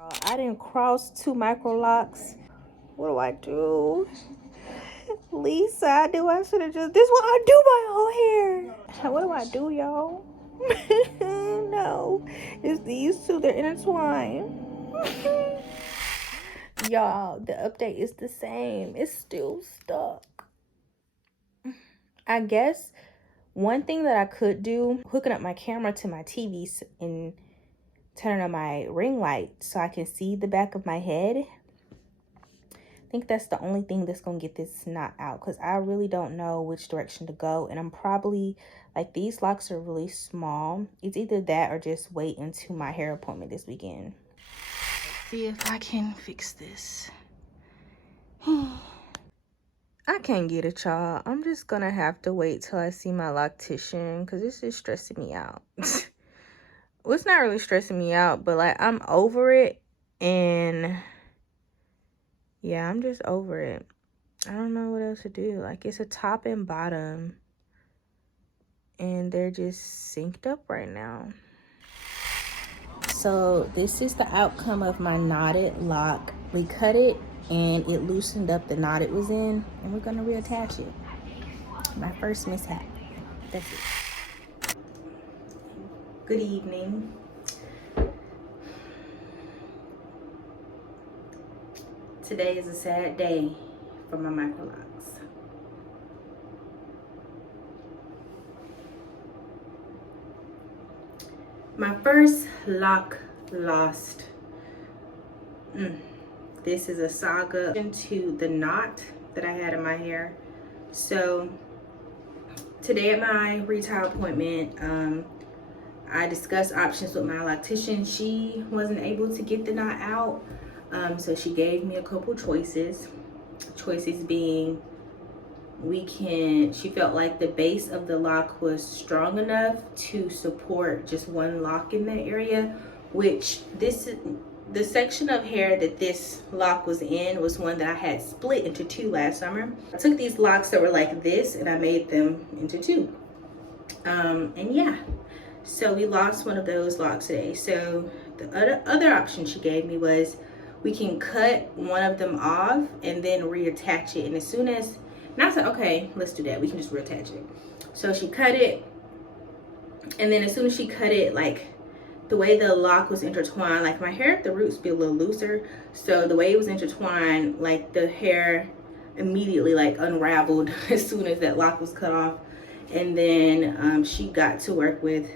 I didn't cross 2 Microlocs. What do I do? Lisa, I should have just, this is what I do my whole hair. What do I do, y'all? No, it's these two, they're intertwined. Y'all, the update is the same. It's still stuck. I guess one thing that I could do, hooking up my camera to my TV and turning on my ring light so I can see the back of my head. I think that's the only thing that's gonna get this knot out, because I really don't know which direction to go, and I'm probably like, these locks are really small. It's either that or just wait until my hair appointment this weekend. See if I can fix this. I can't get it, y'all. I'm just gonna have to wait till I see my loctician, because this is stressing me out. Well, it's not really stressing me out, but like, I'm over it, and yeah, I'm just over it. I don't know what else to do. Like, it's a top and bottom, and they're just synced up right now. So this is the outcome of my knotted lock. We cut it and it loosened up the knot it was in, and we're gonna reattach it. My first mishap. That's it. Good evening. Today is a sad day for my Microlocs. My first lock lost. This is a saga into the knot that I had in my hair. So today at my retail appointment, I discussed options with my loctician. She wasn't able to get the knot out. So she gave me a couple choices. Choices being, she felt like the base of the lock was strong enough to support just one lock in that area, which the section of hair that this lock was in was one that I had split into two last summer. I took these locks that were like this and I made them into two. And yeah, so we lost one of those locks today. So the other option she gave me was, we can cut one of them off and then reattach it. And as soon as, and I said, okay, let's do that. We can just reattach it. So she cut it. And then as soon as she cut it, like the way the lock was intertwined, like my hair at the roots be a little looser. So the way it was intertwined, like the hair immediately like unraveled as soon as that lock was cut off. And then she got to work with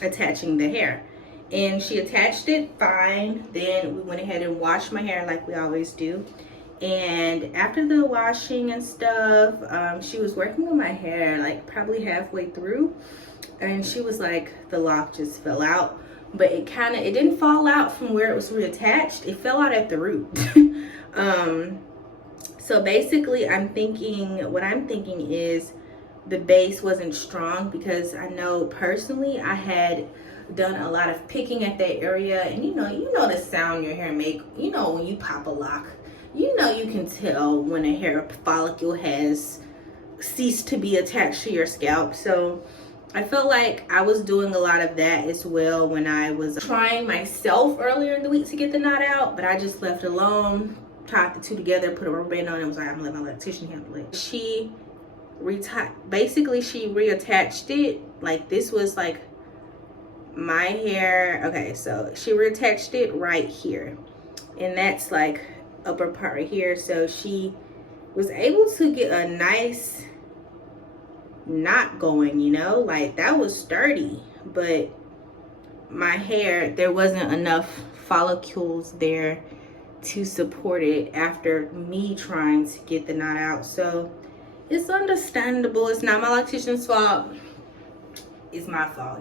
attaching the hair. And she attached it fine. Then we went ahead and washed my hair like we always do. And after the washing and stuff, she was working on my hair like probably halfway through, and she was like, the lock just fell out. But it didn't fall out from where it was reattached. It fell out at the root. So basically what I'm thinking is the base wasn't strong, because I know personally I had done a lot of picking at that area, and you know the sound your hair make. You know, when you pop a lock, you can tell when a hair follicle has ceased to be attached to your scalp. So I felt like I was doing a lot of that as well when I was trying myself earlier in the week to get the knot out, but I just left it alone, tied the two together, put a rubber band on, and was like, I'm gonna let my loctician handle it. She reattached it. Like, this was like my hair. Okay, so she reattached it right here, and that's like upper part right here. So she was able to get a nice knot going, like that was sturdy. But my hair, there wasn't enough follicles there to support it after me trying to get the knot out. So it's understandable. It's not my loctician's fault. It's my fault,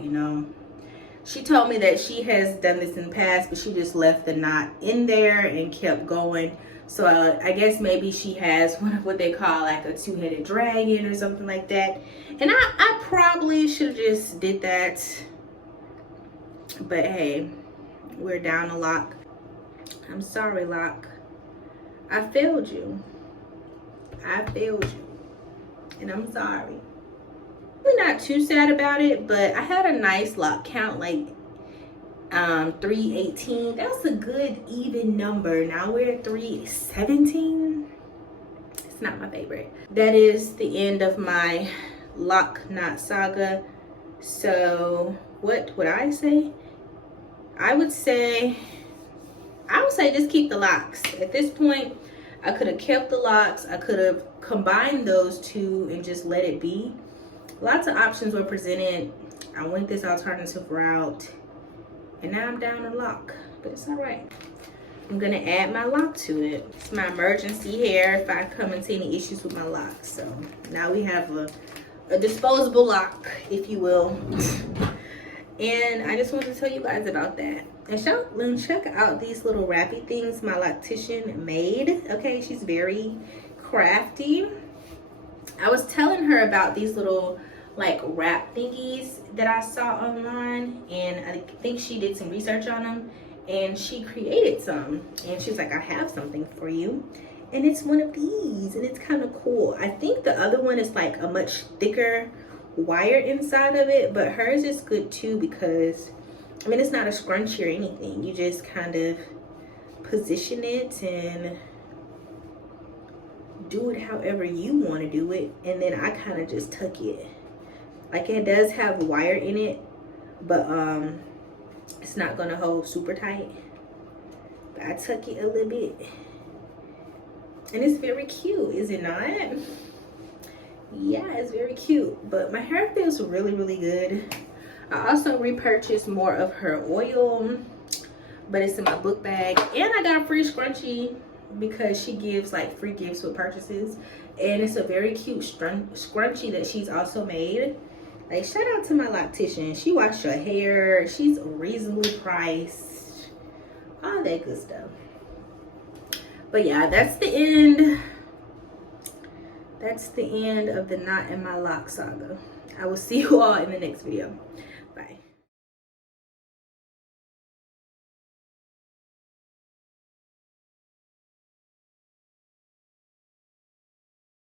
She told me that she has done this in the past, but she just left the knot in there and kept going. So I guess maybe she has what they call like a two-headed dragon or something like that. And I probably should have just did that. But hey, we're down a lock. I'm sorry, lock. I failed you. And I'm sorry. I'm not too sad about it, but I had a nice lock count. Like, 318. That's a good even number. Now we're at 317. It's not my favorite. That is the end of my lock knot saga. So what would I say? I would say just keep the locks. At this point, I could have kept the locks. I could have combined those two and just let it be. Lots of options were presented. I went this alternative route, and now I'm down a lock, but it's all right. I'm gonna add my lock to it. It's my emergency hair if I come into any issues with my locks. So now we have a disposable lock, if you will. And I just wanted to tell you guys about that. And check out these little wrappy things my loctician made. Okay, she's very crafty. I was telling her about these little like wrap thingies that I saw online, and I think she did some research on them, and she created some, and she's like, I have something for you, and it's one of these, and it's kind of cool. I think the other one is like a much thicker wire inside of it, but hers is good too, because I mean, it's not a scrunchie or anything. You just kind of position it and do it however you want to do it, and then I kind of just tuck it. Like, it does have wire in it, but it's not gonna hold super tight. But I tuck it a little bit, and it's very cute, is it not? Yeah, it's very cute. But my hair feels really, really good. I also repurchased more of her oil, but it's in my book bag, and I got a free scrunchie because she gives like free gifts with purchases, and it's a very cute scrunchie that she's also made. Like, shout out to my loctician. She washed her hair. She's reasonably priced. All that good stuff. But yeah, that's the end. That's the end of the knot in my lock saga. I will see you all in the next video. Bye.